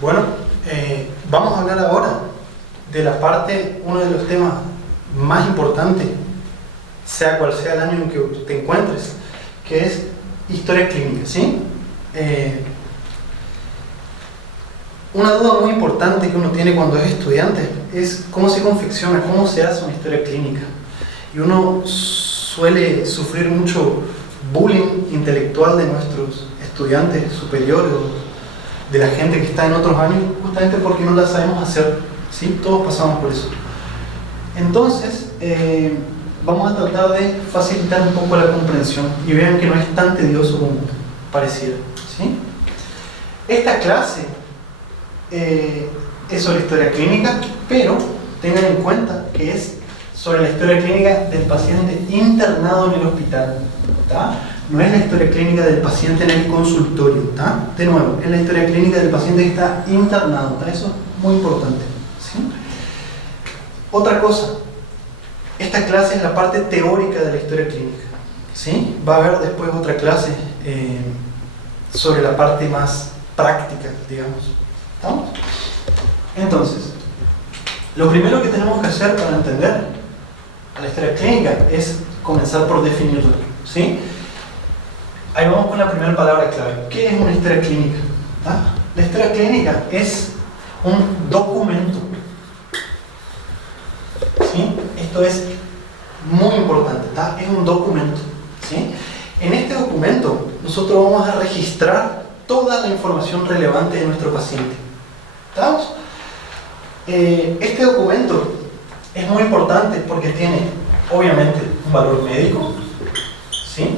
Bueno, vamos a hablar ahora de la parte, uno de los temas más importantes, sea cual sea el año en que te encuentres, que es historia clínica, ¿sí? Una duda muy importante que uno tiene cuando es estudiante es cómo se confecciona, cómo se hace una historia clínica. Y uno suele sufrir mucho bullying intelectual de nuestros estudiantes superiores, de la gente que está en otros años, justamente porque no la sabemos hacer, ¿sí? Todos pasamos por eso. Entonces, vamos a tratar de facilitar un poco la comprensión y vean que no es tan tedioso como pareciera, ¿sí? Esta clase es sobre historia clínica, pero tengan en cuenta que es sobre la historia clínica del paciente internado en el hospital, ¿tá? No es la historia clínica del paciente en el consultorio, ¿tá? De nuevo, es la historia clínica del paciente que está internado, ¿tá? Eso es muy importante, ¿sí? Otra cosa, esta clase es la parte teórica de la historia clínica, ¿sí? Va a haber después otra clase sobre la parte más práctica, digamos. ¿Estamos? Entonces, lo primero que tenemos que hacer para entender a la historia clínica es comenzar por definirla, ¿sí? Ahí vamos con la primera palabra clave. ¿Qué es una historia clínica? ¿Ah? La historia clínica es un documento, ¿sí? Esto es muy importante, ¿tá? Es un documento, ¿sí? En este documento nosotros vamos a registrar toda la información relevante de nuestro paciente. ¿Estamos? Este documento es muy importante porque tiene, obviamente, un valor médico, ¿sí?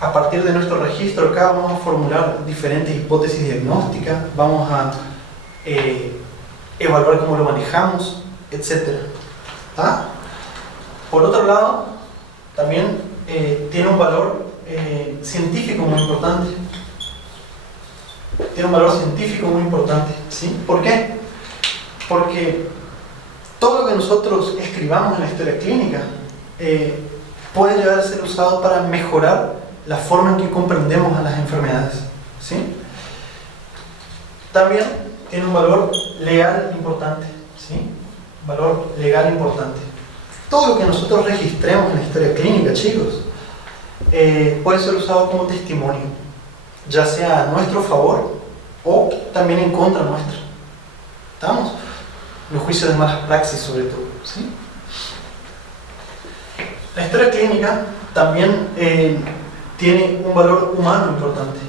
A partir de nuestro registro acá vamos a formular diferentes hipótesis diagnósticas, vamos a evaluar cómo lo manejamos, etc. ¿Tá? Por otro lado, también tiene un valor científico muy importante. Tiene un valor científico muy importante, ¿sí? ¿Por qué? Porque todo lo que nosotros escribamos en la historia clínica puede llegar a ser usado para mejorar la forma en que comprendemos a las enfermedades, ¿sí? También tiene un valor legal importante, ¿sí? Valor legal importante. Todo lo que nosotros registremos en la historia clínica, chicos, puede ser usado como testimonio, ya sea a nuestro favor o también en contra nuestra. ¿Estamos? Los juicios de malas praxis sobre todo, ¿sí? La historia clínica también tiene un valor humano importante,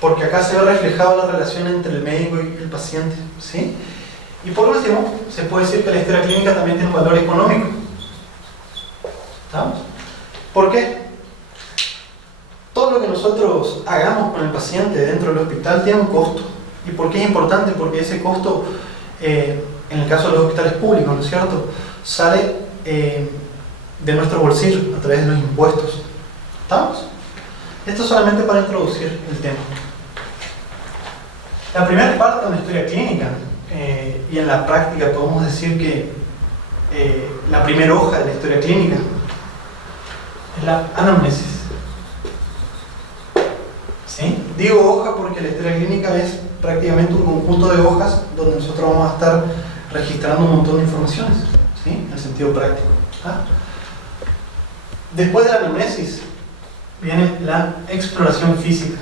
porque acá se ve reflejado la relación entre el médico y el paciente, ¿sí? Y por último, se puede decir que la historia clínica también tiene un valor económico. ¿Estamos? ¿Por qué? Todo lo que nosotros hagamos con el paciente dentro del hospital tiene un costo. ¿Y por qué es importante? Porque ese costo, en el caso de los hospitales públicos, ¿no es cierto?, sale de nuestro bolsillo a través de los impuestos. ¿Estamos? Esto solamente para introducir el tema. La primera parte de una historia clínica, y en la práctica podemos decir que la primera hoja de la historia clínica es la anamnesis. ¿Sí? Digo hoja porque la historia clínica es prácticamente un conjunto de hojas donde nosotros vamos a estar registrando un montón de informaciones, ¿sí? En el sentido práctico. ¿Ah? Después de la anamnesis viene la exploración física.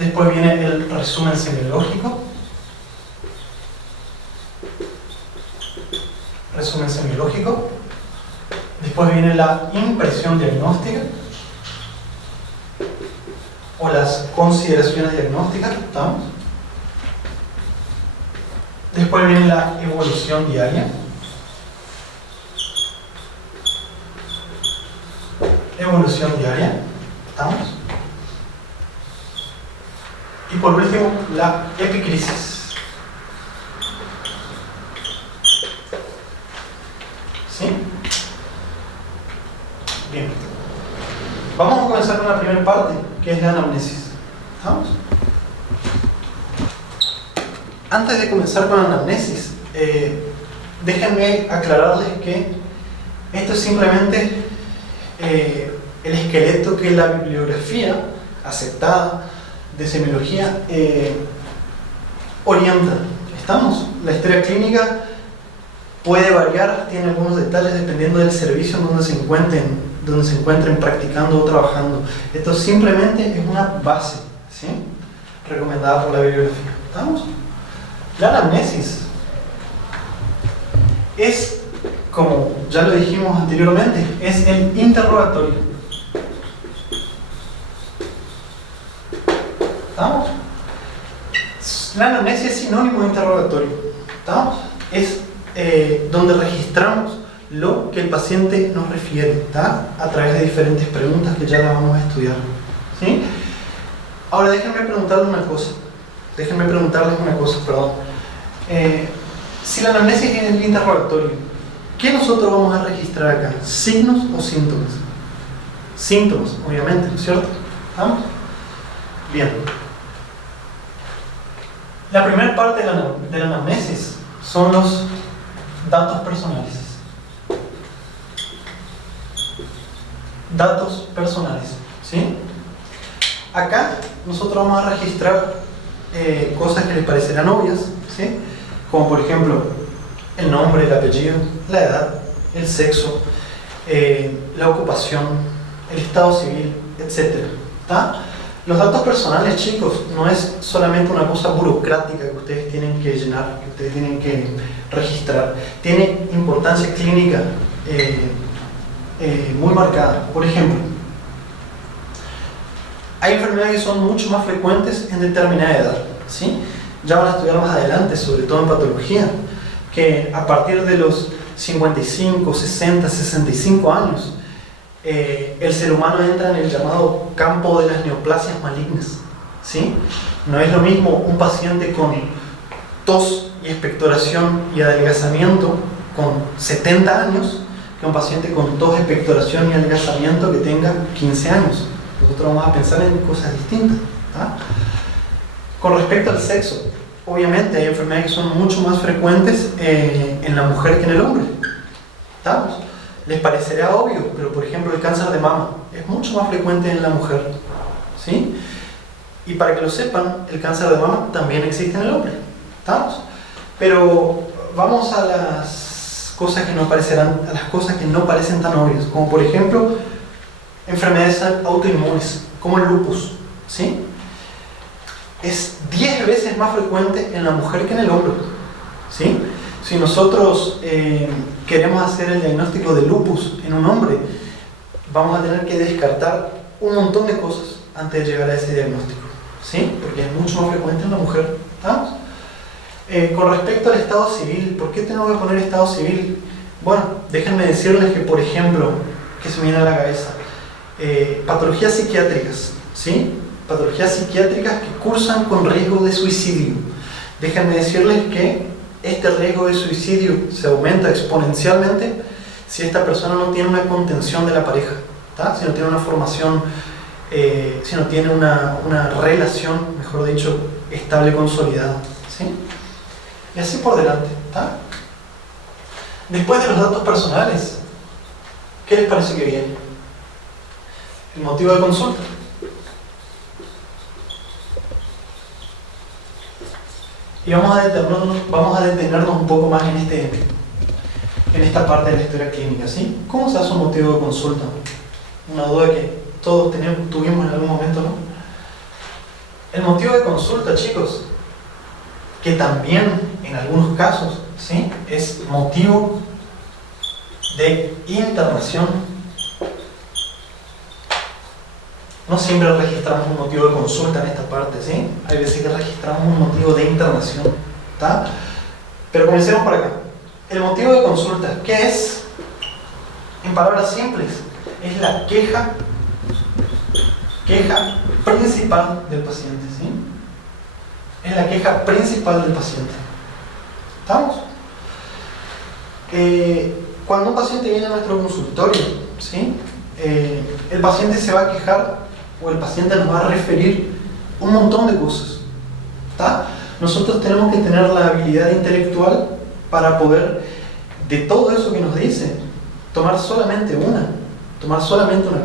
Después viene el resumen semiológico. Resumen semiológico. Después viene la impresión diagnóstica o las consideraciones diagnósticas, ¿estamos? Después viene la evolución diaria. Evolución diaria, ¿estamos? Y por último, la epicrisis. ¿Sí? Bien. Vamos a comenzar con la primera parte, que es la anamnesis. ¿Estamos? Antes de comenzar con la anamnesis, déjenme aclararles que esto es simplemente el esqueleto que la bibliografía aceptada de semiología orienta. ¿Estamos? La historia clínica puede variar, tiene algunos detalles dependiendo del servicio en donde se encuentren practicando o trabajando. Esto simplemente es una base, ¿sí? Recomendada por la bibliografía. ¿Estamos? La anamnesis es, como ya lo dijimos anteriormente, es el interrogatorio. ¿Estamos? La anamnesis es sinónimo de interrogatorio. ¿Estamos? Es donde registramos lo que el paciente nos refiere, ¿está? A través de diferentes preguntas que ya las vamos a estudiar, ¿sí? Ahora déjenme preguntarles una cosa, perdón. Si la anamnesis es el interrogatorio, ¿qué nosotros vamos a registrar acá? ¿Signos o síntomas? Síntomas, obviamente, ¿no es cierto? ¿Estamos? Bien. La primera parte de la anamnesis son los datos personales. Datos personales, ¿sí? Acá nosotros vamos a registrar cosas que les parecerán obvias, ¿sí? Como por ejemplo el nombre, el apellido, la edad, el sexo, la ocupación, el estado civil, etc. ¿Tá? Los datos personales, chicos, no es solamente una cosa burocrática que ustedes tienen que llenar, que ustedes tienen que registrar. Tiene importancia clínica muy marcada. Por ejemplo, hay enfermedades que son mucho más frecuentes en determinada edad, ¿sí? Ya van a estudiar más adelante, sobre todo en patología, que a partir de los 55, 60, 65 años, el ser humano entra en el llamado campo de las neoplasias malignas, ¿sí? No es lo mismo un paciente con tos y expectoración y adelgazamiento con 70 años que un paciente con tos, expectoración y adelgazamiento que tenga 15 años. Nosotros vamos a pensar en cosas distintas, ¿tá? Con respecto al sexo, obviamente hay enfermedades que son mucho más frecuentes en la mujer que en el hombre. ¿Estamos? Les parecerá obvio, pero por ejemplo el cáncer de mama es mucho más frecuente en la mujer, ¿sí? Y para que lo sepan, el cáncer de mama también existe en el hombre. ¿Estamos? Pero vamos a las cosas que no parecen tan obvias, como por ejemplo enfermedades autoinmunes, como el lupus, ¿sí? Es 10 veces más frecuente en la mujer que en el hombre, ¿sí? Si nosotros queremos hacer el diagnóstico de lupus en un hombre, vamos a tener que descartar un montón de cosas antes de llegar a ese diagnóstico, ¿sí? Porque es mucho más frecuente en la mujer. ¿Estamos? Con respecto al estado civil, ¿por qué tengo que poner estado civil? Bueno, déjenme decirles que, por ejemplo, que se me viene a la cabeza, patologías psiquiátricas, ¿sí? Patologías psiquiátricas que cursan con riesgo de suicidio. Déjenme decirles que este riesgo de suicidio se aumenta exponencialmente si esta persona no tiene una contención de la pareja, ¿tá? Si no tiene una formación, si no tiene una relación, mejor dicho, estable, consolidada, ¿sí? Y así por delante, ¿tá? Después de los datos personales, ¿qué les parece que viene? El motivo de consulta. Y vamos a detenernos un poco más en esta parte de la historia clínica, ¿sí? ¿Cómo se hace un motivo de consulta? Una duda que todos tuvimos en algún momento, ¿no? El motivo de consulta, chicos, que también en algunos casos, ¿sí?, es motivo de internación. No siempre registramos un motivo de consulta en esta parte, ¿sí? Hay veces que registramos un motivo de internación, ¿tá? Pero comencemos por acá. El motivo de consulta, ¿qué es? En palabras simples, es la queja principal del paciente, ¿sí? Es la queja principal del paciente. ¿Estamos? Cuando un paciente viene a nuestro consultorio, ¿sí?, el paciente se va a quejar, o el paciente nos va a referir un montón de cosas, ¿tá? Nosotros tenemos que tener la habilidad intelectual para poder, de todo eso que nos dice, tomar solamente una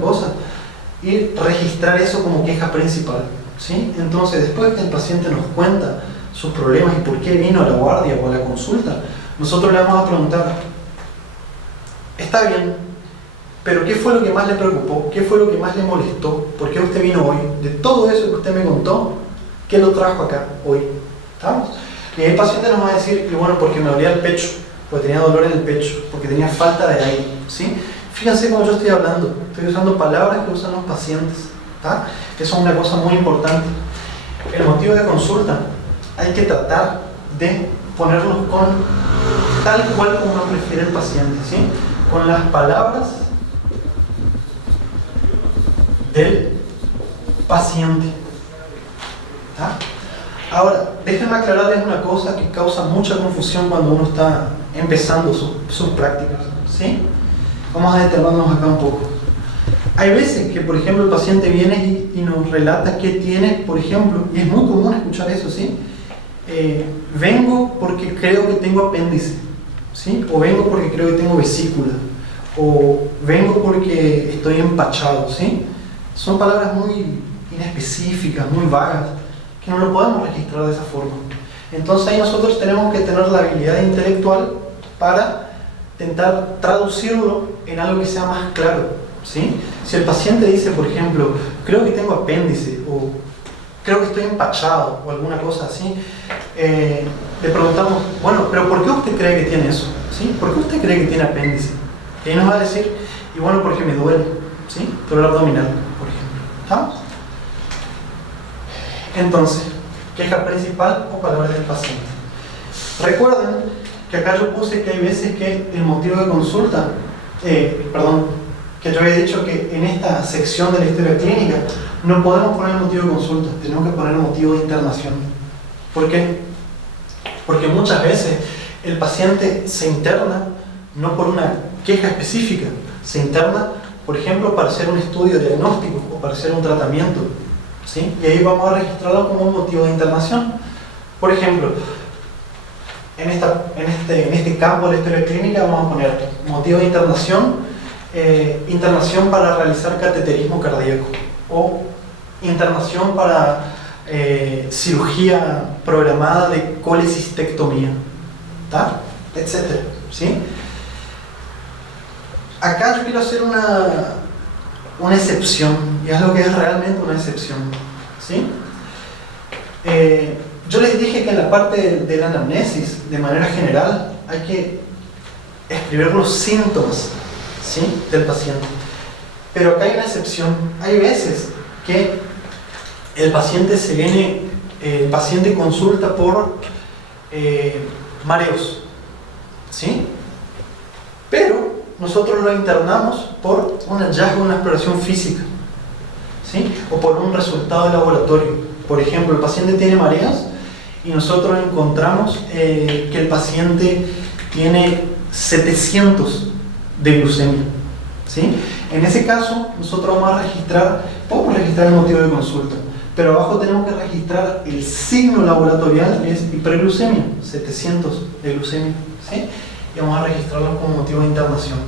cosa y registrar eso como queja principal, ¿sí? Entonces, después que el paciente nos cuenta sus problemas y por qué vino a la guardia o a la consulta, nosotros le vamos a preguntar, está bien, pero ¿qué fue lo que más le preocupó? ¿Qué fue lo que más le molestó? ¿Por qué usted vino hoy? De todo eso que usted me contó, ¿qué lo trajo acá hoy? ¿Estamos? Y el paciente nos va a decir, y bueno, porque me dolía el pecho, porque tenía dolor en el pecho, porque tenía falta de aire, ¿sí? Fíjense cómo yo estoy hablando, estoy usando palabras que usan los pacientes, ¿tá? Eso es una cosa muy importante. El motivo de consulta hay que tratar de ponerlos con tal cual como lo prefiere el paciente, ¿sí? Con las palabras del paciente, ¿tá? Ahora, déjenme aclararles una cosa que causa mucha confusión cuando uno está empezando sus prácticas, ¿sí? Vamos a detenernos acá un poco. Hay veces que, por ejemplo, el paciente viene y nos relata que tiene, por ejemplo, y es muy común escuchar eso, ¿sí? Vengo porque creo que tengo apéndice, ¿sí? O vengo porque creo que tengo vesícula, o vengo porque estoy empachado, ¿sí? Son palabras muy inespecíficas, muy vagas, que no lo podemos registrar de esa forma. Entonces ahí nosotros tenemos que tener la habilidad intelectual para intentar traducirlo en algo que sea más claro, ¿sí? Si el paciente dice, por ejemplo, creo que tengo apéndice, o creo que estoy empachado, o alguna cosa así, le preguntamos, bueno, pero ¿por qué usted cree que tiene eso? ¿Sí? ¿Por qué usted cree que tiene apéndice? Y ahí nos va a decir, y bueno, porque me duele, ¿sí? Dolor abdominal, por ejemplo. ¿Estamos? Entonces, queja principal o palabras del paciente. Recuerden que acá yo puse que hay veces que el motivo de consulta, que yo había dicho que en esta sección de la historia clínica no podemos poner el motivo de consulta, tenemos que poner el motivo de internación. ¿Por qué? Porque muchas veces el paciente se interna no por una queja específica, se interna, por ejemplo, para hacer un estudio diagnóstico o para hacer un tratamiento, ¿sí? Y ahí vamos a registrarlo como un motivo de internación. Por ejemplo, en este campo de la historia clínica vamos a poner motivo de internación, internación para realizar cateterismo cardíaco, o internación para cirugía programada de colecistectomía, ¿tá? Etcétera, ¿sí? Acá yo quiero hacer una excepción, y es lo que es realmente una excepción, ¿sí? Yo les dije que en la parte de la anamnesis, de manera general, hay que escribir los síntomas, ¿sí?, del paciente. Pero acá hay una excepción. Hay veces que el paciente consulta por mareos, ¿sí? Pero nosotros lo internamos por un hallazgo, una exploración física, ¿sí? O por un resultado de laboratorio. Por ejemplo, el paciente tiene mareos y nosotros encontramos que el paciente tiene 700 de glucemia, ¿sí? En ese caso, nosotros podemos registrar el motivo de consulta, pero abajo tenemos que registrar el signo laboratorial, que es hiperglucemia, 700 de glucemia, ¿sí? Y vamos a registrarlo como motivo de internación.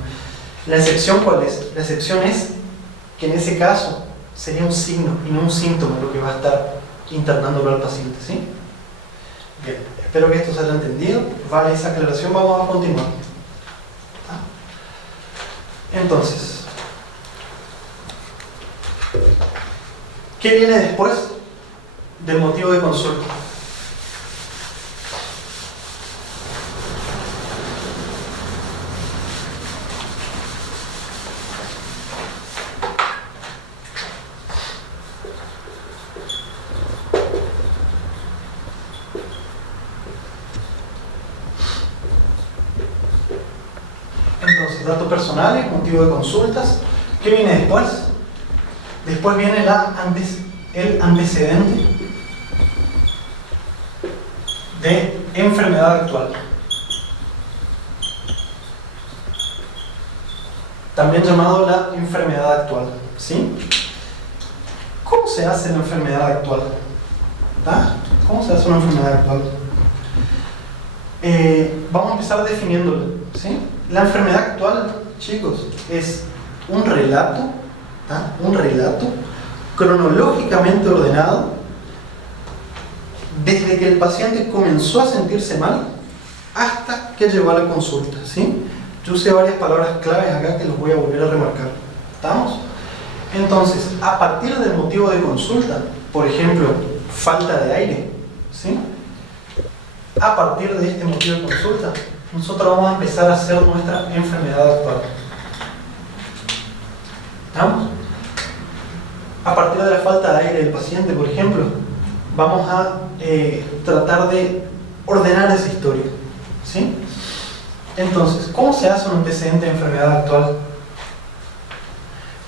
¿La excepción cuál es? La excepción es que en ese caso sería un signo y no un síntoma lo que va a estar internándolo al paciente, ¿sí? Bien, espero que esto se haya entendido. Vale esa aclaración, vamos a continuar. Entonces, ¿qué viene después del motivo de consulta? Entonces, datos personales, motivo de consultas. ¿Qué viene después? Después viene el antecedente de enfermedad actual, también llamado la enfermedad actual, ¿sí? ¿Cómo se hace la enfermedad actual? ¿Ah? ¿Cómo se hace una enfermedad actual? Vamos a empezar definiéndola, ¿sí? La enfermedad actual, chicos, es un relato ¿tá? Un relato cronológicamente ordenado desde que el paciente comenzó a sentirse mal hasta que llegó a la consulta, ¿sí? Yo usé varias palabras claves acá que los voy a volver a remarcar. ¿Estamos? Entonces, a partir del motivo de consulta, por ejemplo, falta de aire, ¿sí? A partir de este motivo de consulta, nosotros vamos a empezar a hacer nuestra enfermedad actual. ¿Estamos? A partir de la falta de aire del paciente, por ejemplo, vamos a tratar de ordenar esa historia, ¿sí? Entonces, ¿cómo se hace un antecedente de enfermedad actual?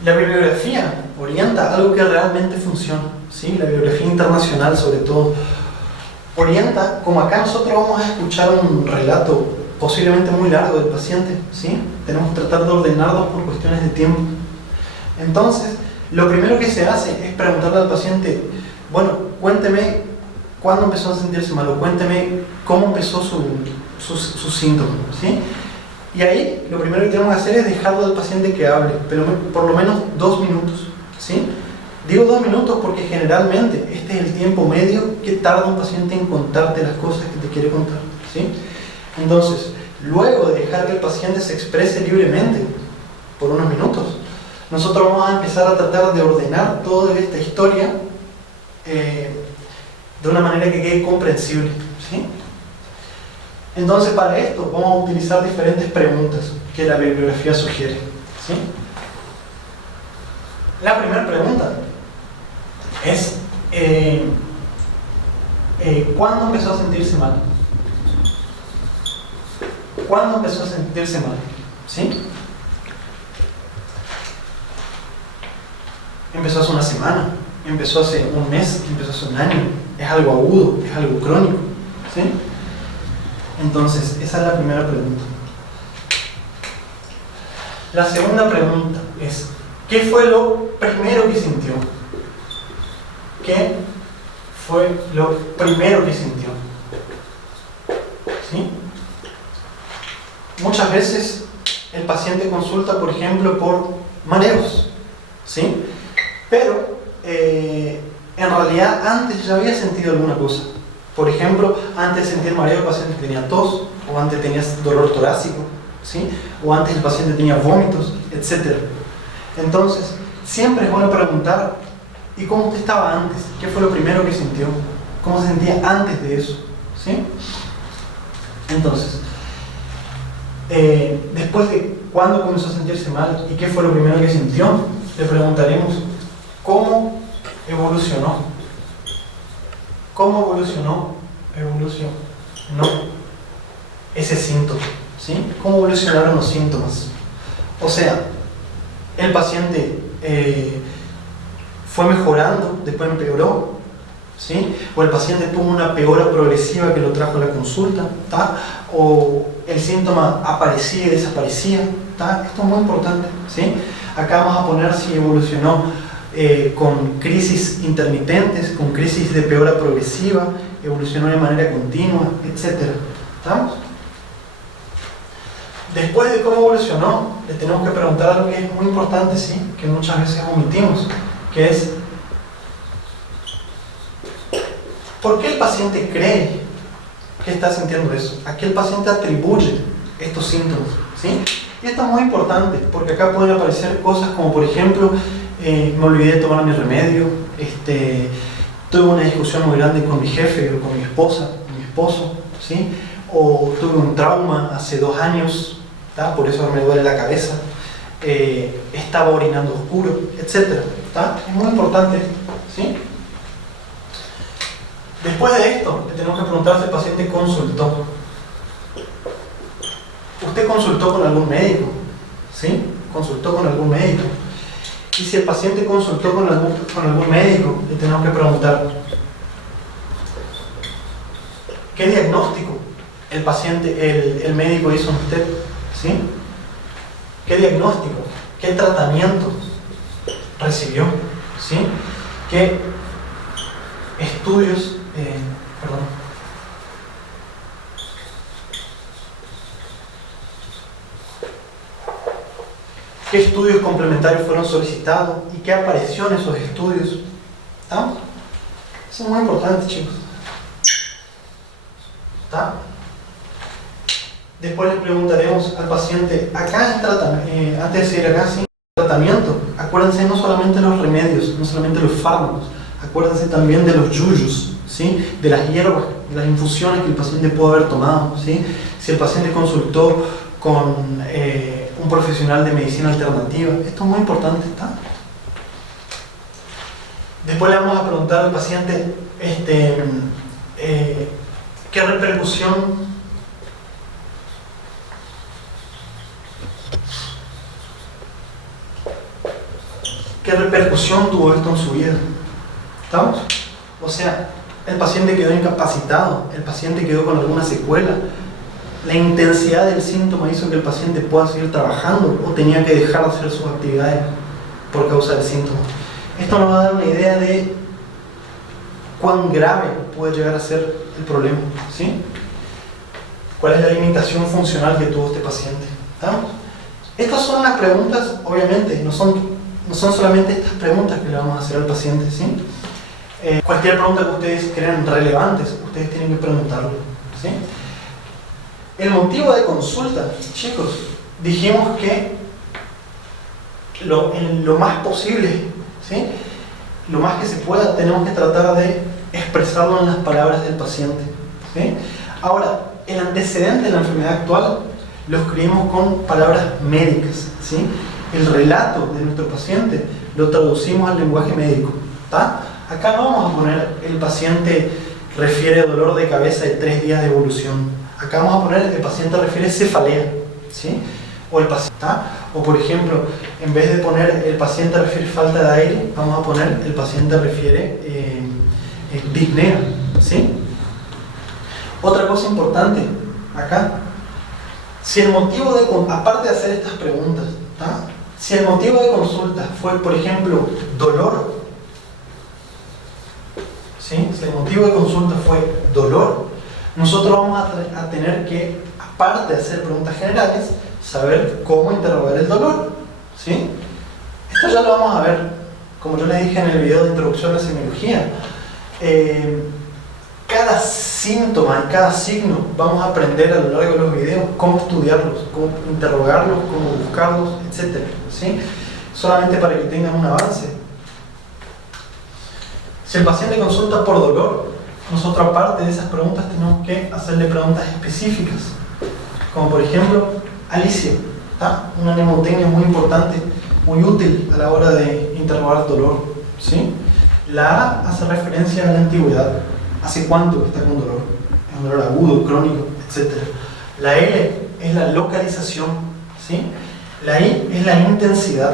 La bibliografía orienta algo que realmente funciona, ¿sí? La bibliografía internacional, sobre todo, orienta, como acá nosotros vamos a escuchar un relato posiblemente muy largo del paciente, ¿sí? Tenemos que tratar de ordenarlos por cuestiones de tiempo. Entonces, lo primero que se hace es preguntarle al paciente, bueno, cuénteme cuándo empezó a sentirse mal, o cuénteme cómo empezó sus síntomas, ¿sí? Y ahí lo primero que tenemos que hacer es dejarlo al paciente que hable, pero por lo menos 2 minutos, ¿sí? Digo 2 minutos porque generalmente este es el tiempo medio que tarda un paciente en contarte las cosas que te quiere contar, ¿sí? Entonces, luego de dejar que el paciente se exprese libremente por unos minutos, nosotros vamos a empezar a tratar de ordenar toda esta historia de una manera que quede comprensible, ¿sí? Entonces, para esto vamos a utilizar diferentes preguntas que la bibliografía sugiere, ¿sí? La primera pregunta es ¿cuándo empezó a sentirse mal? ¿Cuándo empezó a sentirse mal? ¿Sí? Empezó hace una semana, empezó hace un mes, empezó hace un año. Es algo agudo, es algo crónico, ¿sí? Entonces, esa es la primera pregunta. La segunda pregunta es, ¿qué fue lo primero que sintió? ¿Qué fue lo primero que sintió? ¿Sí? Muchas veces el paciente consulta, por ejemplo, por mareos, ¿sí? Pero en realidad antes ya había sentido alguna cosa. Por ejemplo, antes de sentir mareo el paciente tenía tos, o antes tenía dolor torácico, ¿sí? O antes el paciente tenía vómitos, etc. Entonces, siempre es bueno preguntar, ¿y cómo usted estaba antes? ¿Qué fue lo primero que sintió? ¿Cómo se sentía antes de eso? ¿Sí? Entonces, después de cuándo comenzó a sentirse mal y qué fue lo primero que sintió, le preguntaremos cómo evolucionó. ¿Cómo evolucionó ese síntoma? ¿Sí? ¿Cómo evolucionaron los síntomas? O sea, el paciente fue mejorando, después empeoró, ¿sí? O el paciente tuvo una peora progresiva que lo trajo a la consulta, ¿tá? O el síntoma aparecía y desaparecía, ¿tá? Esto es muy importante, ¿sí? Acá vamos a poner si evolucionó con crisis intermitentes, con crisis de peora progresiva, evolucionó de manera continua, etc. ¿Estamos? Después de cómo evolucionó, le tenemos que preguntar algo que es muy importante, ¿sí? Que muchas veces omitimos, que es ¿por qué el paciente cree que está sintiendo eso? ¿A qué el paciente atribuye estos síntomas? ¿Sí? Y esto es muy importante, porque acá pueden aparecer cosas como, por ejemplo, me olvidé de tomar mi remedio, tuve una discusión muy grande con mi jefe o con mi esposa, mi esposo, ¿sí? O tuve un trauma hace 2 años, ¿tá? Por eso me duele la cabeza, estaba orinando oscuro, etc. ¿Tá? Es muy importante, ¿sí? Después de esto, le tenemos que preguntar si el paciente consultó. ¿Usted consultó con algún médico? ¿Sí? ¿Consultó con algún médico? Y si el paciente consultó con algún médico, le tenemos que preguntar ¿qué diagnóstico el médico hizo en usted? ¿Sí? ¿Qué diagnóstico? ¿Qué tratamiento recibió? ¿Sí? ¿Qué estudios? qué estudios complementarios fueron solicitados y qué apareció en esos estudios. ¿Está? Eso es muy importante, chicos. ¿Está? Después le preguntaremos al paciente, acá el tratamiento, antes de seguir acá, sí, tratamiento, acuérdense no solamente los remedios, no solamente los fármacos, acuérdense también de los yuyos, ¿sí? De las hierbas, de las infusiones que el paciente puede haber tomado, ¿sí? Si el paciente consultó con un profesional de medicina alternativa, esto es muy importante, ¿está? Después le vamos a preguntar al paciente qué repercusión tuvo esto en su vida. ¿Estamos? O sea, el paciente quedó incapacitado, el paciente quedó con alguna secuela, la intensidad del síntoma hizo que el paciente pueda seguir trabajando o tenía que dejar de hacer sus actividades por causa del síntoma. Esto nos va a dar una idea de cuán grave puede llegar a ser el problema, ¿sí? ¿Cuál es la limitación funcional que tuvo este paciente? ¿Estamos? Estas son las preguntas, obviamente, no son solamente estas preguntas que le vamos a hacer al paciente, ¿sí? Cualquier pregunta que ustedes crean relevantes, ustedes tienen que preguntarlo, ¿sí? El motivo de consulta, chicos, dijimos que en lo más posible, ¿sí? Lo más que se pueda, tenemos que tratar de expresarlo en las palabras del paciente, ¿sí? Ahora, el antecedente de la enfermedad actual lo escribimos con palabras médicas, ¿sí? El relato de nuestro paciente lo traducimos al lenguaje médico, ¿está? Acá no vamos a poner el paciente refiere dolor de cabeza de 3 días de evolución. Acá vamos a poner el paciente refiere cefalea, ¿sí? O el paciente, ¿está? O por ejemplo, en vez de poner el paciente refiere falta de aire, vamos a poner el paciente refiere disnea, ¿sí? Otra cosa importante acá, si el motivo de, aparte de hacer estas preguntas, ¿está? Si el motivo de consulta fue, por ejemplo, dolor, ¿sí? Si el motivo de consulta fue dolor, nosotros vamos a tener que, aparte de hacer preguntas generales, saber cómo interrogar el dolor, ¿sí? Esto ya lo vamos a ver, como yo les dije en el video de introducción a la semiología. Cada síntoma y cada signo vamos a aprender a lo largo de los videos cómo estudiarlos, cómo interrogarlos, cómo buscarlos, etc. ¿Sí? Solamente para que tengan un avance. Si el paciente consulta por dolor, nosotros aparte de esas preguntas tenemos que hacerle preguntas específicas, como por ejemplo, Alicia, ¿está? Una mnemotecnia muy importante, muy útil a la hora de interrogar dolor, ¿sí? La A hace referencia a la antigüedad. ¿Hace cuánto está con dolor? Es un dolor agudo, crónico, etc. La L es la localización, ¿sí? La I es la intensidad.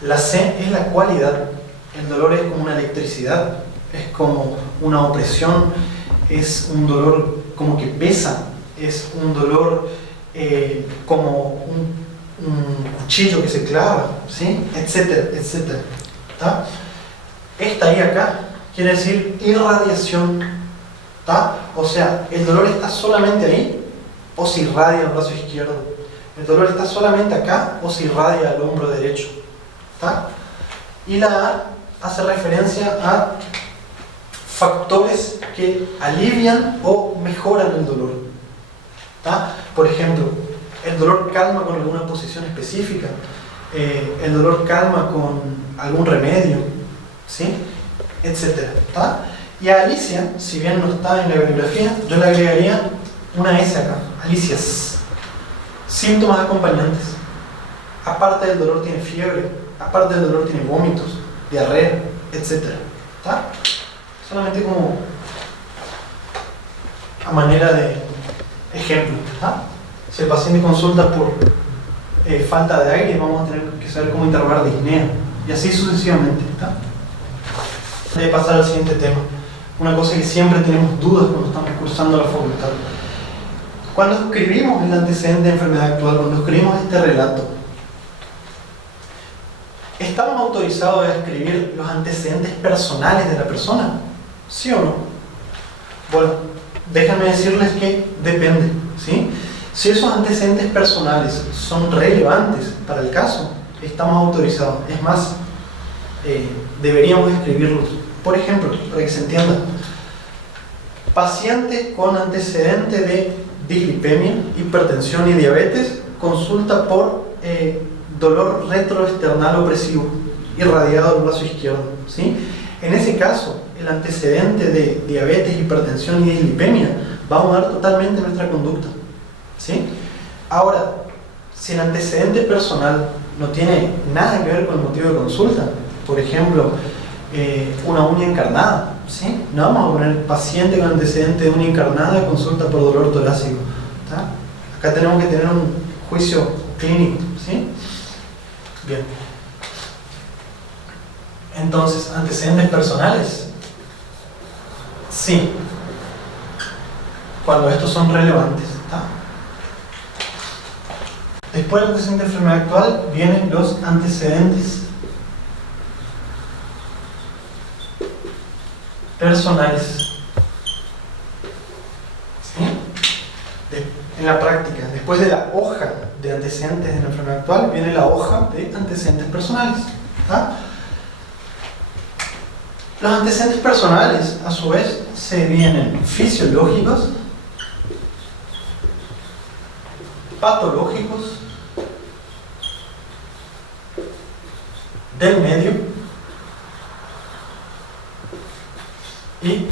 La C es la cualidad. El dolor es como una electricidad, es como una opresión, es un dolor como que pesa, es un dolor como un cuchillo que se clava, ¿sí? Etcétera, etcétera. ¿Tá? Esta I acá quiere decir irradiación, ¿tá? O sea, el dolor está solamente ahí o se irradia al brazo izquierdo. El dolor está solamente acá o se irradia al hombro derecho, ¿tá? Y la A hace referencia a factores que alivian o mejoran el dolor, ¿tá? Por ejemplo, el dolor calma con alguna posición específica, el dolor calma con algún remedio, ¿sí? Etcétera, ¿tá? Y a Alicia, si bien no está en la bibliografía, yo le agregaría una S acá, Alicias. Síntomas acompañantes. Aparte del dolor tiene fiebre, aparte del dolor tiene vómitos, diarrea, etcétera, ¿tá? Solamente como a manera de ejemplo, ¿tá? Si el paciente consulta por falta de aire, vamos a tener que saber cómo interrogar disnea y así sucesivamente, ¿tá? De pasar al siguiente tema, una cosa que siempre tenemos dudas cuando estamos cursando la facultad. Cuando escribimos el antecedente de enfermedad actual, cuando escribimos este relato, ¿estamos autorizados a escribir los antecedentes personales de la persona? ¿Sí o no? Bueno, déjenme decirles que depende, ¿sí? Si esos antecedentes personales son relevantes para el caso, estamos autorizados. Es más, deberíamos escribirlos. Por ejemplo, para que se entienda, paciente con antecedente de dislipemia, hipertensión y diabetes, consulta por dolor retroesternal opresivo irradiado del brazo izquierdo, ¿sí? En ese caso, el antecedente de diabetes, hipertensión y dislipemia va a mudar totalmente nuestra conducta, ¿sí? Ahora, si el antecedente personal no tiene nada que ver con el motivo de consulta, por ejemplo, una uña encarnada, ¿sí? No vamos a poner paciente con antecedente de uña encarnada, consulta por dolor torácico, ¿tá? Acá tenemos que tener un juicio clínico, ¿sí? Bien. Entonces, antecedentes personales, sí, cuando estos son relevantes, ¿tá? Después del antecedente de enfermedad actual vienen los antecedentes personales, ¿sí? En la práctica, después de la hoja de antecedentes de la enfermedad actual, viene la hoja de antecedentes personales, ¿tá? Los antecedentes personales, a su vez, se vienen fisiológicos, patológicos, del medio y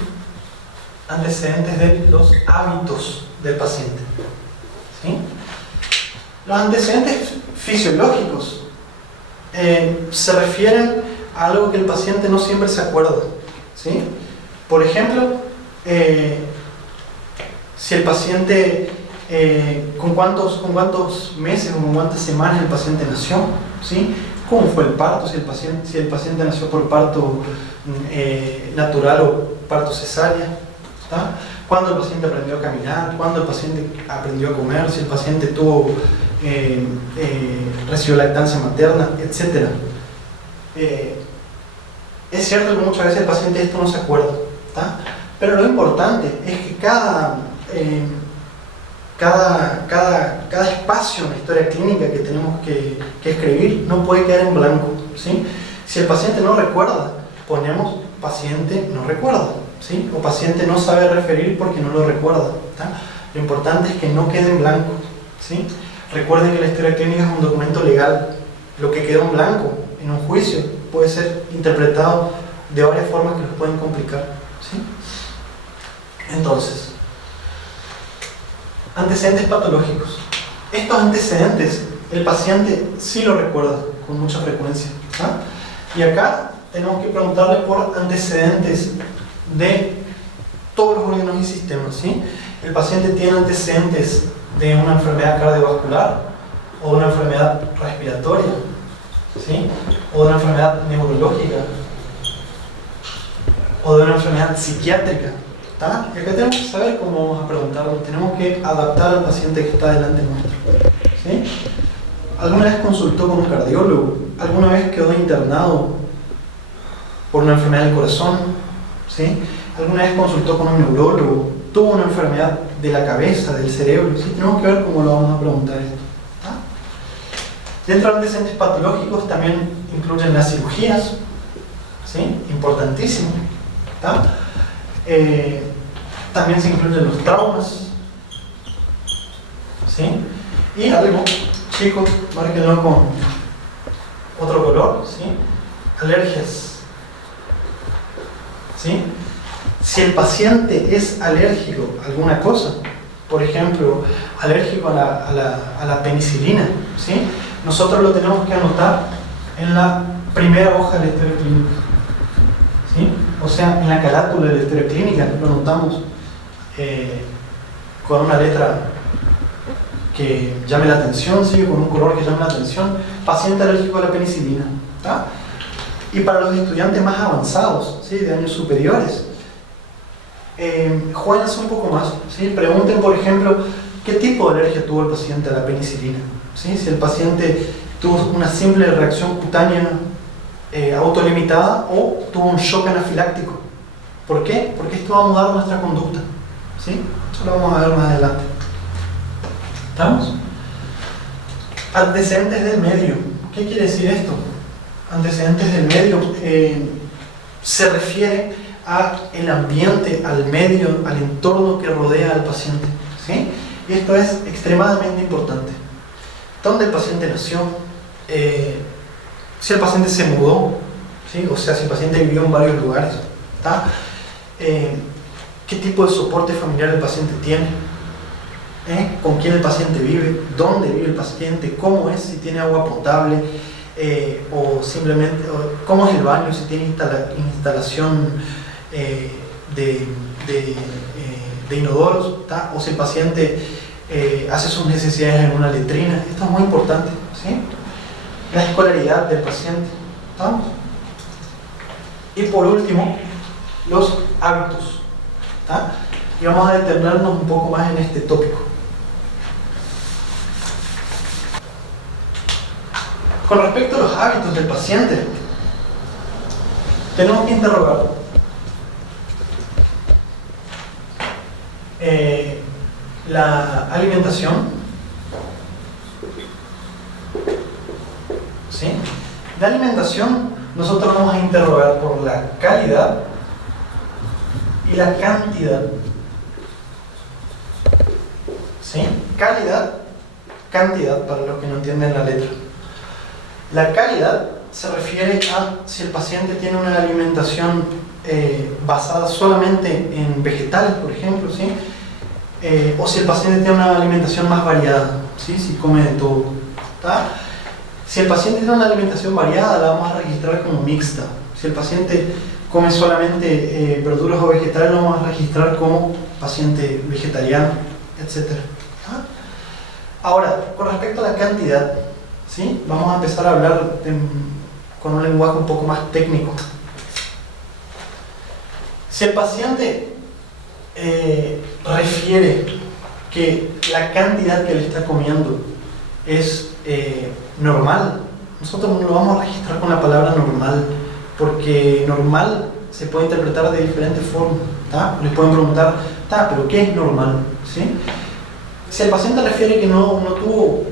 antecedentes de los hábitos del paciente, ¿sí? Los antecedentes fisiológicos se refieren a algo que el paciente no siempre se acuerda, ¿sí? Por ejemplo, si el paciente, con cuántos meses o con cuántas semanas el paciente nació, ¿sí? ¿Cómo fue el parto? Si el paciente nació por parto natural o parto cesárea, ¿tá? ¿Cuándo el paciente aprendió a caminar? ¿Cuándo el paciente aprendió a comer? Si el paciente recibió lactancia materna, etc. Es cierto que muchas veces el paciente esto no se acuerda, ¿tá? Pero lo importante es que cada espacio en la historia clínica que tenemos que escribir no puede quedar en blanco, ¿sí? Si el paciente no recuerda, ponemos paciente no recuerda, ¿sí? O paciente no sabe referir porque no lo recuerda, ¿tá? Lo importante es que no quede en blanco, ¿sí? Recuerden que la historia clínica es un documento legal. Lo que quedó en blanco en un juicio puede ser interpretado de varias formas que los pueden complicar, ¿sí? Entonces, antecedentes patológicos. Estos antecedentes, el paciente sí lo recuerda con mucha frecuencia, ¿tá? Y acá tenemos que preguntarle por antecedentes de todos los órganos y sistemas, ¿sí? El paciente tiene antecedentes de una enfermedad cardiovascular o de una enfermedad respiratoria, ¿sí? O de una enfermedad neurológica o de una enfermedad psiquiátrica, ¿tá? Y acá tenemos que saber cómo vamos a preguntarlo. Tenemos que adaptar al paciente que está delante nuestro, ¿sí? ¿Alguna vez consultó con un cardiólogo? ¿Alguna vez quedó internado por una enfermedad del corazón? ¿Sí? ¿Alguna vez consultó con un neurólogo? ¿Tuvo una enfermedad de la cabeza, del cerebro? ¿Sí? Tenemos que ver cómo lo vamos a preguntar esto, ¿tá? Dentro de antecedentes patológicos también incluyen las cirugías, ¿sí? Importantísimo, ¿tá? También se incluyen los traumas, ¿sí? Y algo, chicos, márquenlo con otro color, ¿sí? Alergias, ¿sí? Si el paciente es alérgico a alguna cosa, por ejemplo, alérgico a la penicilina, ¿sí? Nosotros lo tenemos que anotar en la primera hoja de la historia clínica, ¿sí? O sea, en la carátula de la historia clínica lo anotamos con una letra que llame la atención, ¿sí? Con un color que llame la atención, paciente alérgico a la penicilina, ¿tá? Y para los estudiantes más avanzados, ¿sí? De años superiores, jueguense un poco más, ¿sí? Pregunten, por ejemplo, qué tipo de alergia tuvo el paciente a la penicilina, ¿sí? Si el paciente tuvo una simple reacción cutánea autolimitada o tuvo un shock anafiláctico. ¿Por qué? Porque esto va a mudar nuestra conducta, ¿sí? Eso lo vamos a ver más adelante. ¿Estamos? Antecedentes del medio. ¿Qué quiere decir esto? Antecedentes del medio se refiere a el ambiente, al medio, al entorno que rodea al paciente, ¿sí? Y esto es extremadamente importante. ¿Dónde el paciente nació? Si el paciente se mudó, ¿sí? O sea, si el paciente vivió en varios lugares, ¿tá? ¿Qué tipo de soporte familiar el paciente tiene? ¿Con quién el paciente vive? ¿Dónde vive el paciente? ¿Cómo es? Si tiene agua potable o simplemente cómo es el baño, si tiene instalación de inodoros, ¿tá? O si el paciente hace sus necesidades en una letrina. Esto es muy importante, ¿sí? La escolaridad del paciente, ¿tá? Y por último, los hábitos, ¿tá? Y vamos a detenernos un poco más en este tópico. Con respecto a los hábitos del paciente, tenemos que interrogarlo. La alimentación, ¿sí? La alimentación nosotros vamos a interrogar por la calidad y la cantidad, ¿sí? Calidad, cantidad, para los que no entienden la letra. La calidad se refiere a si el paciente tiene una alimentación basada solamente en vegetales, por ejemplo, ¿sí? O si el paciente tiene una alimentación más variada, ¿sí? Si come de todo, ¿tá? Si el paciente tiene una alimentación variada, la vamos a registrar como mixta. Si el paciente come solamente verduras o vegetales, lo vamos a registrar como paciente vegetariano, etc. Ahora, con respecto a la cantidad, ¿sí? Vamos a empezar a hablar con un lenguaje un poco más técnico. Si el paciente refiere que la cantidad que le está comiendo es normal, nosotros lo vamos a registrar con la palabra normal, porque normal se puede interpretar de diferentes formas, ¿tá? Les pueden preguntar, ¿tá? ¿Pero qué es normal? ¿Sí? Si el paciente refiere que no tuvo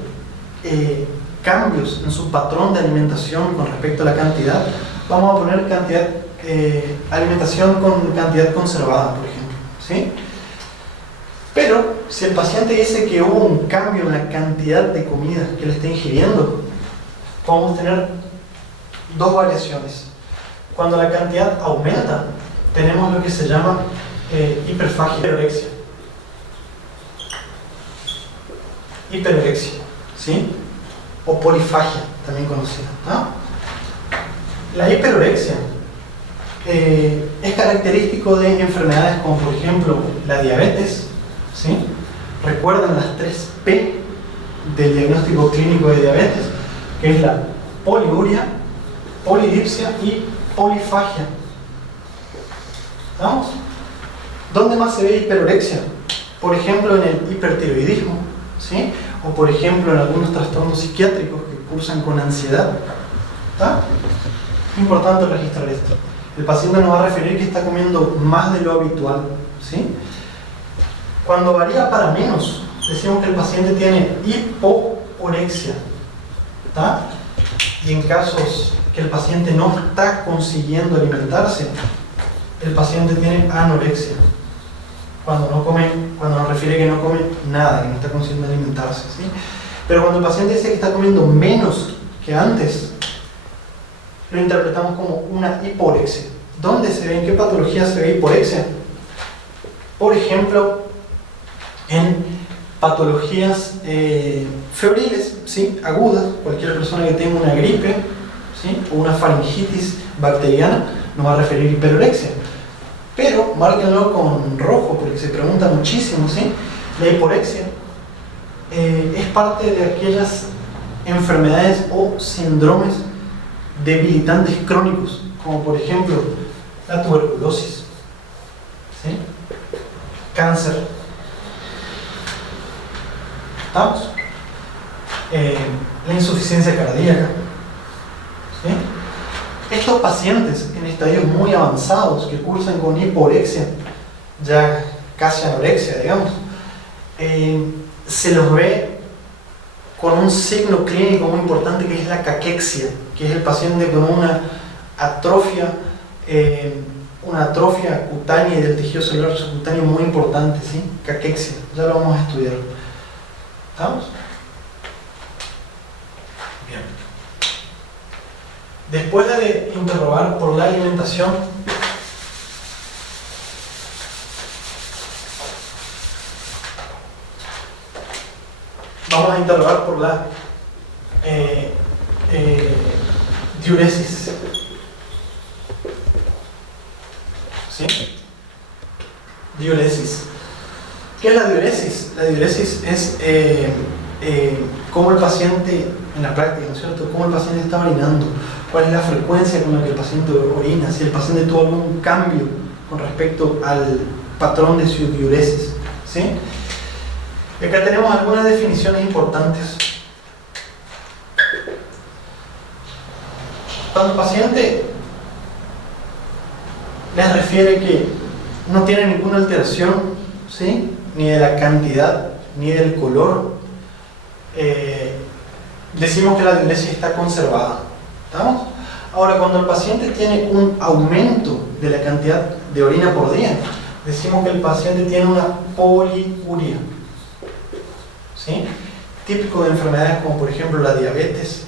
cambios en su patrón de alimentación con respecto a la cantidad, vamos a poner cantidad, alimentación con cantidad conservada, por ejemplo, ¿sí? Pero si el paciente dice que hubo un cambio en la cantidad de comida que le está ingiriendo, podemos tener dos variaciones. Cuando la cantidad aumenta, tenemos lo que se llama hiperfagia, hiperorexia. Hiperorexia, ¿sí? O polifagia, también conocida, ¿no? La hiperorexia es característico de enfermedades como, por ejemplo, la diabetes, ¿sí? Recuerdan las 3 P del diagnóstico clínico de diabetes, que es la poliuria, polidipsia y polifagia. ¿Estamos? ¿Dónde más se ve hiperorexia? Por ejemplo, en el hipertiroidismo, ¿sí? O por ejemplo en algunos trastornos psiquiátricos que cursan con ansiedad. ¿Está? Es importante registrar esto. El paciente nos va a referir que está comiendo más de lo habitual, ¿sí? Cuando varía para menos, decimos que el paciente tiene hipoorexia, ¿está? Y en casos que el paciente no está consiguiendo alimentarse, el paciente tiene anorexia. Cuando nos refiere que no come nada, que no está consiguiendo alimentarse, ¿sí? Pero cuando el paciente dice que está comiendo menos que antes, lo interpretamos como una hiporexia. ¿Dónde se ve? ¿En qué patología se ve hiporexia? Por ejemplo, en patologías febriles, ¿sí? Agudas. Cualquier persona que tenga una gripe, ¿sí? O una faringitis bacteriana nos va a referir hiperorexia. Pero márquenlo con rojo porque se pregunta muchísimo, ¿sí? La hiporexia es parte de aquellas enfermedades o síndromes debilitantes crónicos, como por ejemplo la tuberculosis, ¿sí? Cáncer, ¿estamos? La insuficiencia cardíaca, ¿sí? Estos pacientes en estadios muy avanzados que cursan con hiporexia, ya casi anorexia, digamos, se los ve con un signo clínico muy importante que es la caquexia, que es el paciente con atrofia, una atrofia cutánea y del tejido celular subcutáneo muy importante, ¿sí? Caquexia, ya lo vamos a estudiar. ¿Estamos? Bien. Después de interrogar por la alimentación, vamos a interrogar por la diuresis. ¿Sí? Diuresis. ¿Qué es la diuresis? La diuresis es cómo el paciente, en la práctica, ¿no es cierto?, cómo el paciente está orinando, cuál es la frecuencia con la que el paciente orina, si el paciente tuvo algún cambio con respecto al patrón de su diuresis. ¿Sí? Y acá tenemos algunas definiciones importantes. Cuando el paciente les refiere que no tiene ninguna alteración, ¿sí?, ni de la cantidad ni del color, decimos que la diuresis está conservada. ¿Estamos? Ahora, cuando el paciente tiene un aumento de la cantidad de orina por día, decimos que el paciente tiene una poliuria. ¿Sí? Típico de enfermedades como por ejemplo la diabetes,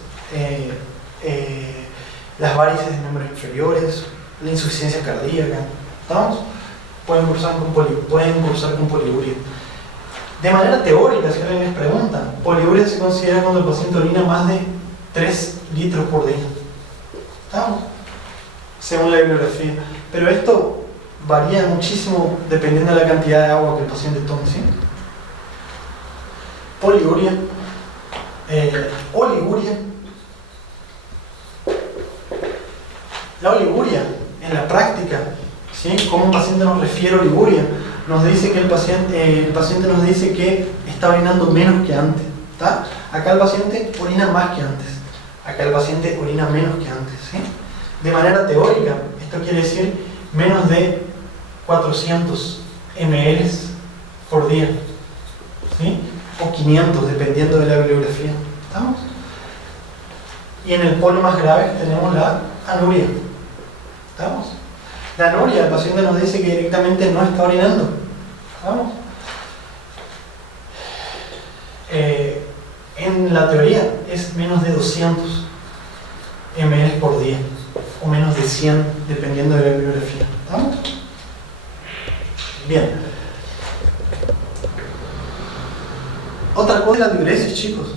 las varices de miembros inferiores, la insuficiencia cardíaca. ¿Estamos? Pueden cursar con poliuria. De manera teórica, si alguien les pregunta, poliuria se considera cuando el paciente orina más de 3 litros por día. ¿Estamos? Según la bibliografía. Pero esto varía muchísimo dependiendo de la cantidad de agua que el paciente tome, ¿sí? Poliuria, oliguria. La oliguria, en la práctica, ¿sí?, como un paciente nos refiere a oliguria, nos dice que el paciente nos dice que está orinando menos que antes. ¿Está? Acá el paciente orina más que antes, acá el paciente orina menos que antes. ¿Sí? De manera teórica, esto quiere decir menos de 400 ml por día, ¿sí?, o 500, dependiendo de la bibliografía. ¿Estamos? Y en el polo más grave tenemos la anuria. ¿Estamos? La anuria, el paciente nos dice que directamente no está orinando. ¿Estamos? En la teoría es menos de 200 ml por día, o menos de 100, dependiendo de la bibliografía. ¿Estamos? Bien. Otra cosa es la diuresis, chicos.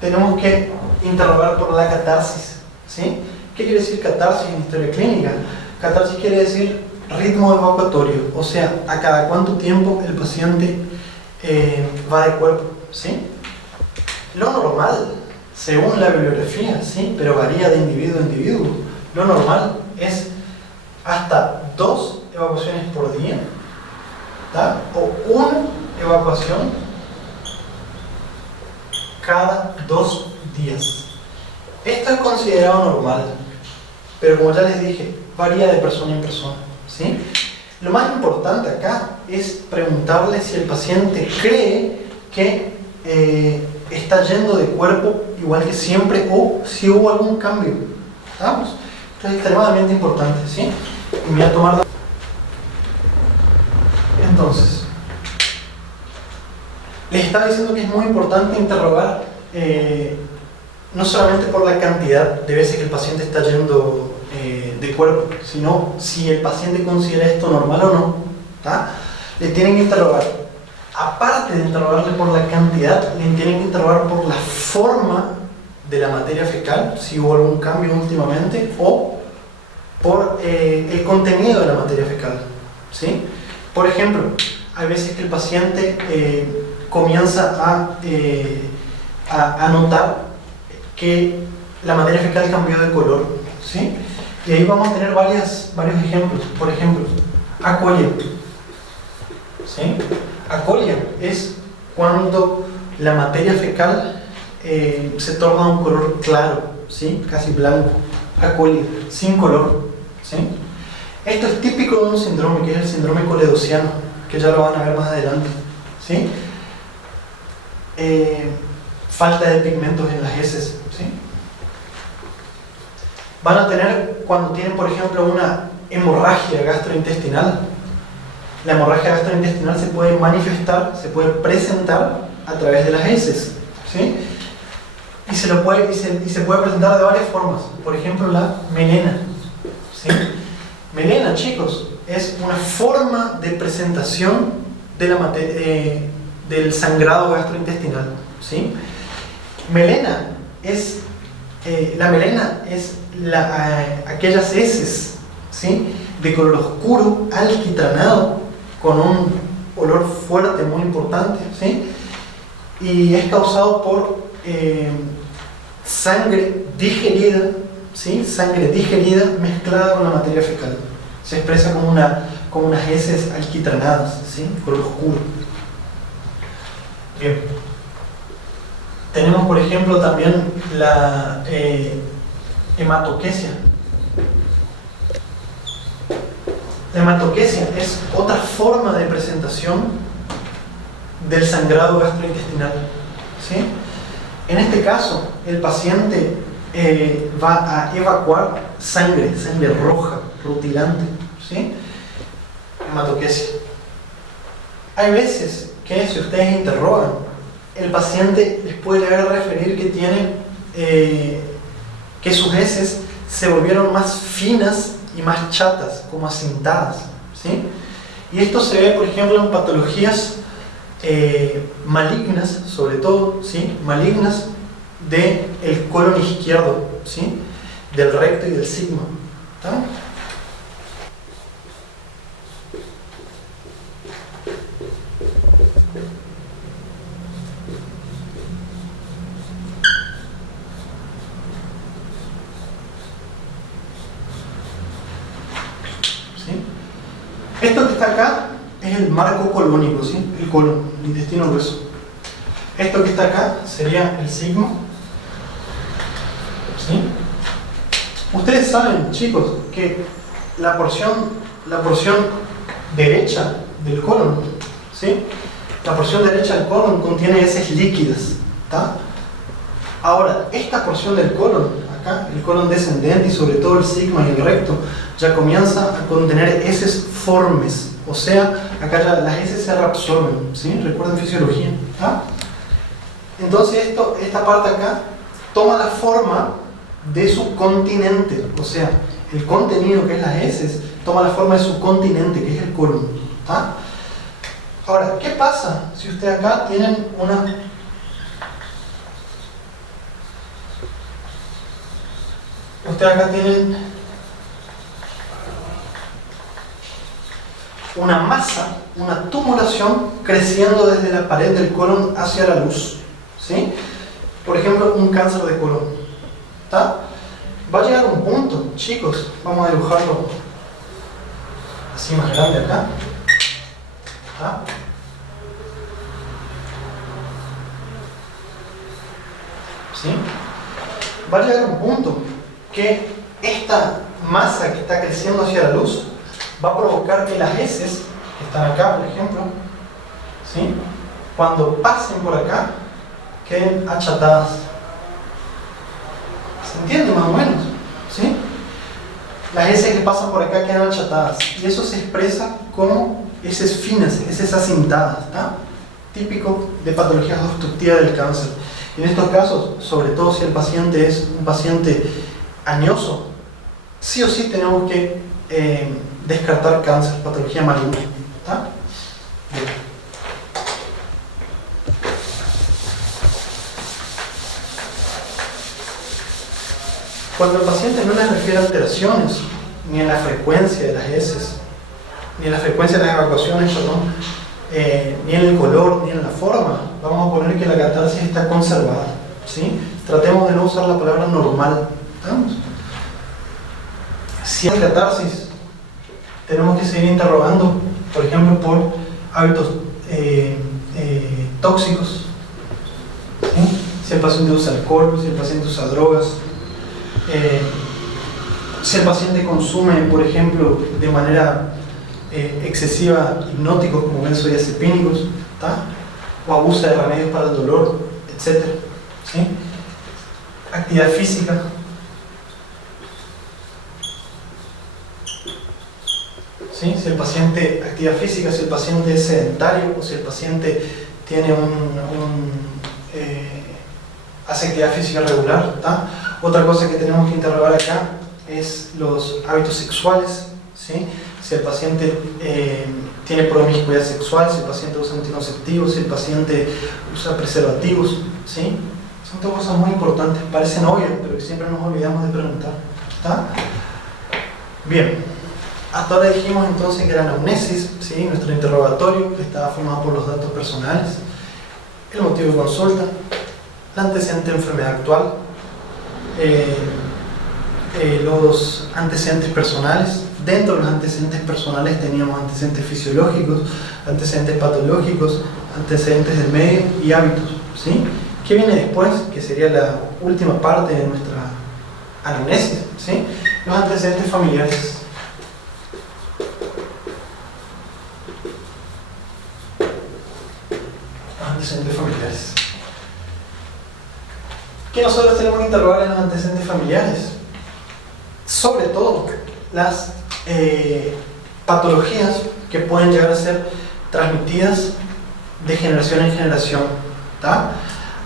Tenemos que interrogar por la catarsis. ¿Sí? ¿Qué quiere decir catarsis en historia clínica? Catarsis quiere decir ritmo evacuatorio, o sea, a cada cuánto tiempo el paciente va de cuerpo. ¿Sí? Lo normal, según la bibliografía, ¿sí?, pero varía de individuo a individuo, lo normal es hasta 2 evacuaciones por día, ¿tá?, o 1 evacuación cada 2 días. Esto es considerado normal, pero como ya les dije, varía de persona en persona. ¿Sí? Lo más importante acá es preguntarle si el paciente cree que está yendo de cuerpo igual que siempre o si hubo algún cambio. ¿Estamos? Esto es extremadamente importante. ¿Sí? Y me voy a tomar... Entonces, les estaba diciendo que es muy importante interrogar no solamente por la cantidad de veces que el paciente está yendo de cuerpo, sino si el paciente considera esto normal o no. ¿Tá? Le tienen que interrogar, aparte de interrogarle por la cantidad, le tienen que interrogar por la forma de la materia fecal, si hubo algún cambio últimamente, o por el contenido de la materia fecal. ¿Sí? Por ejemplo, hay veces que el paciente comienza a notar que la materia fecal cambió de color. ¿Sí? Y ahí vamos a tener varios ejemplos. Por ejemplo, acolia. ¿Sí? Acolia es cuando la materia fecal se torna un color claro, ¿sí?, casi blanco. Acolia, sin color. ¿Sí? Esto es típico de un síndrome que es el síndrome coledociano, que ya lo van a ver más adelante. ¿Sí? falta de pigmentos en las heces, ¿sí? Van a tener, cuando tienen por ejemplo una hemorragia gastrointestinal, la hemorragia gastrointestinal se puede manifestar, se puede presentar a través de las heces, ¿sí? Y se puede presentar de varias formas, por ejemplo la melena, ¿sí? Melena, chicos, es una forma de presentación de del sangrado gastrointestinal, ¿sí? Melena es, la melena es aquellas heces, ¿sí? De color oscuro, alquitranado, con un olor fuerte, muy importante, ¿sí? Y es causado por sangre digerida, ¿sí? Sangre digerida mezclada con la materia fecal. Se expresa como unas heces alquitranadas, ¿sí? Color oscuro. Bien. Tenemos, por ejemplo, también la hematoquesia. La hematoquesia es otra forma de presentación del sangrado gastrointestinal, ¿sí? En este caso, el paciente va a evacuar sangre roja, rutilante, ¿sí? Hematoquesia. Hay veces que, si ustedes interrogan, el paciente les puede llegar a referir que tiene que sus heces se volvieron más finas y más chatas, como acintadas, ¿sí? Y esto se ve, por ejemplo, en patologías malignas, sobre todo, ¿sí? Malignas del colon izquierdo, ¿sí? Del recto y del sigma, ¿tá? Esto que está acá es el marco colónico, ¿sí? El colon, el intestino grueso. Esto que está acá sería el sigma, ¿sí? Ustedes saben, chicos, que la porción derecha del colon, ¿sí? La porción derecha del colon contiene heces líquidas, ¿tá? Ahora, esta porción del colon, acá, el colon descendente y sobre todo el sigma y el recto, ya comienza a contener heces formes, o sea, acá ya las heces se reabsorben, ¿sí? Recuerden fisiología, ¿tá? Entonces esta parte acá toma la forma de su continente, o sea, el contenido que es las heces toma la forma de su continente, que es el colon, ¿tá? Ahora, ¿qué pasa si ustedes acá tienen una masa, una tumulación creciendo desde la pared del colon hacia la luz, ¿sí? Por ejemplo, un cáncer de colon, ¿tá? Va a llegar un punto, chicos, vamos a dibujarlo así más grande acá, ¿tá? ¿Sí? Va a llegar un punto que esta masa que está creciendo hacia la luz va a provocar que las heces, que están acá por ejemplo, ¿sí? Cuando pasen por acá, queden achatadas. ¿Se entiende más o menos? ¿Sí? Las heces que pasan por acá quedan achatadas y eso se expresa como heces finas, heces acintadas, ¿tá? Típico de patologías obstructivas del cáncer. En estos casos, sobre todo si el paciente es un paciente añoso, sí o sí tenemos que descartar cáncer, patología maligna, ¿tá? Bien. Cuando el paciente no les refiere alteraciones, ni en la frecuencia de las heces, ni en la frecuencia de las evacuaciones, ni en el color, ni en la forma, vamos a poner que la catarsis está conservada, ¿sí? Tratemos de no usar la palabra normal, ¿estamos? Si hay catarsis, tenemos que seguir interrogando, por ejemplo, por hábitos tóxicos, ¿sí? Si el paciente usa alcohol, si el paciente usa drogas, si el paciente consume, por ejemplo, de manera excesiva hipnóticos como benzodiazepínicos, ¿tá? O abusa de remedios para el dolor, etc. ¿sí? Actividad física. ¿Sí? Si el paciente, actividad física, si el paciente es sedentario o si el paciente tiene hace actividad física regular. ¿Tá? Otra cosa que tenemos que interrogar acá es los hábitos sexuales. ¿Sí? Si el paciente tiene promiscuidad sexual, si el paciente usa anticonceptivos, si el paciente usa preservativos. ¿Sí? Son todas cosas muy importantes, parecen obvias, pero que siempre nos olvidamos de preguntar. ¿Tá? Bien. Hasta ahora dijimos entonces que la anamnesis, ¿sí? Nuestro interrogatorio, que estaba formado por los datos personales, el motivo de consulta, el antecedente de enfermedad actual, los antecedentes personales. Dentro de los antecedentes personales teníamos antecedentes fisiológicos, antecedentes patológicos, antecedentes del medio y hábitos. ¿Sí? ¿Qué viene después? Que sería la última parte de nuestra anamnesis. ¿Sí? Los antecedentes familiares. Antecedentes familiares. ¿Qué nosotros tenemos que interrogar en los antecedentes familiares? Sobre todo las patologías que pueden llegar a ser transmitidas de generación en generación. ¿Tá?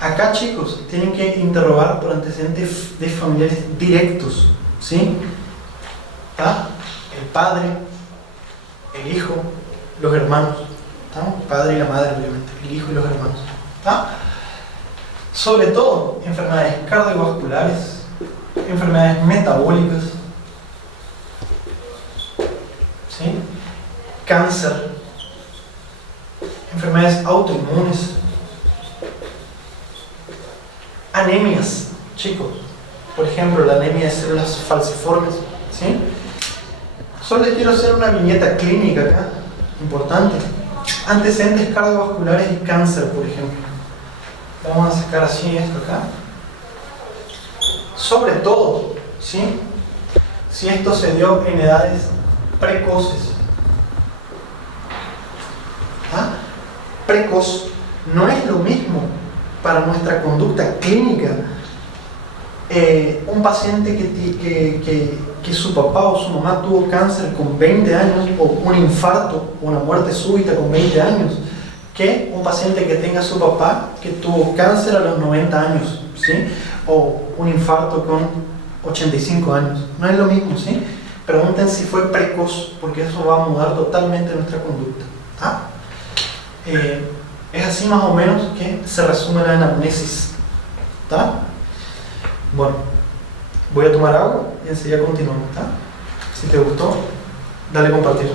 Acá, chicos, tienen que interrogar por antecedentes de familiares directos. ¿Sí? ¿Tá? El padre, el hijo, los hermanos. ¿Tá? El padre y la madre, obviamente, el hijo y los hermanos. ¿Tá? Sobre todo, enfermedades cardiovasculares, enfermedades metabólicas, ¿sí? Cáncer, enfermedades autoinmunes, anemias, chicos, por ejemplo, la anemia de células falciformes. ¿Sí? Solo les quiero hacer una viñeta clínica acá, importante. Antecedentes cardiovasculares y cáncer, por ejemplo. Vamos a sacar así esto acá. Sobre todo, ¿sí? Si esto se dio en edades precoces. ¿Ah? Precoz no es lo mismo para nuestra conducta clínica. Un paciente que su papá o su mamá tuvo cáncer con 20 años, o un infarto o una muerte súbita con 20 años, que un paciente que tenga su papá que tuvo cáncer a los 90 años, ¿sí? O un infarto con 85 años. No es lo mismo, ¿sí? Pregunten si fue precoz, porque eso va a mudar totalmente nuestra conducta. ¿Ah? Es así más o menos que se resume la anamnesis. ¿Tá? Bueno, voy a tomar agua y enseguida continuamos. ¿Tá? Si te gustó, dale a compartir.